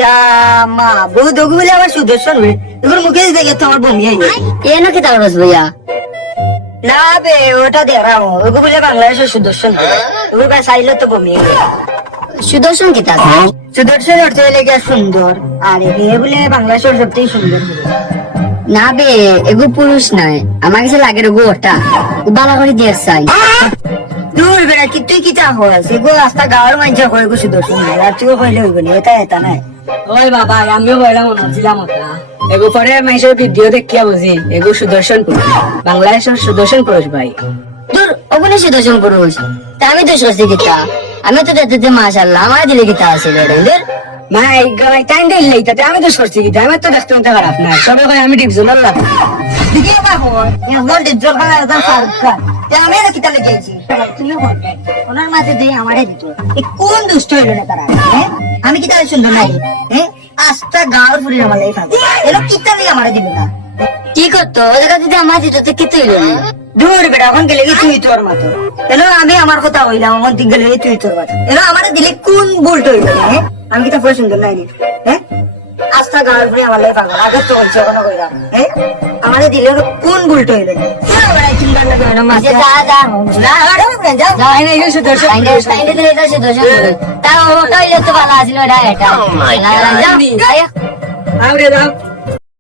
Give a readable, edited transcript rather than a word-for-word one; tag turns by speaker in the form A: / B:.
A: মা বউ দগু বলে আবার সুদর্শন হয়ে এবার মুখে দেখে তো আমার বমি হয়
B: এ নাকি তার রস ভাইয়া
A: না বে ওটা দেখাও ওগু বলে বাংলাদেশের সুদর্শন ওগুলো চাইলে তো বমি হয়
B: সুদর্শন কি তার
A: সুদর্শন অর্থ লেগে সুন্দর আর এ বলে বাংলাদেশের সবথেকে সুন্দর
B: না বে এগু পুরুষ নাই আমার কাছে লাগে গো ওটা বালা করে দিয়ে চাই
A: দূর বেড়া কি তুই কি চা হয় এগো রাস্তা গাঁর মাইজা হয় এগো সুদর্শন আর তুইও হইলে হইব না এটা নাই
C: ওই বাবা আমিও বললাম ছিলাম ওটা এগো পরে মাইসের ভিডিও দেখিয়া বুঝি এগো সুদর্শন পুরুষ বাংলাদেশের সুদর্শন পুরুষ ভাই
B: দূর ওগুলো সুদর্শন পুরুষ তা আমি তো সস্তি গীতা আমি তো দেখতে মাশাআল্লাহ আমার দিলে গীতা আছে রে
C: মাই গাই টাইম দিলেই তাতে আমি তো সরছি কি আমি তো দেখতে মতো খারাপ না সবাই কয় আমি ডিপজল আল্লাহ
A: দিকে বা হয় এমন ডিজল বাংলা একদম ফারুক খান আমি আর কিতা লেগেছি তুমিও বল ওনার মাঝে দিয়ে আমারে দিত কোন দুষ্ট হইল না তারা হ্যাঁ আমি কিতা সুন্দর নাই হ্যাঁ আস্তা গাঁর ফুরি আমার লাই ফাঁক এলো কিতা লেগে আমারে দিল না
B: কি করতো ওই জায়গা যদি আমার দিত তো কি তুইল না
A: দূর বেটা এখন গেলে কি তুই তোর মতো এলো আমি আমার কথা হইলাম আমার দিক গেলে তুই তোর মতো এলো আমারে দিলে কোন ভুলটা হইল হ্যাঁ আমি কিতা পুরো সুন্দর নাই হ্যাঁ আস্তা গাঁর ফুরি আমার লাই ফাঁক আগে তো হইছে কোনো কইরা হ্যাঁ আমারে দিলে কোন ভুলটা হইল চিন্তা না করে না মাঝে
B: যা যা
A: না যাও
C: যাই না এগো সুদর্শন পুরুষ
B: টাইম দিলে এটা সুদর্শন পুরুষ তা ওটা হইলে তো ভালো আছিল এটা এটা যা
C: আরে দাও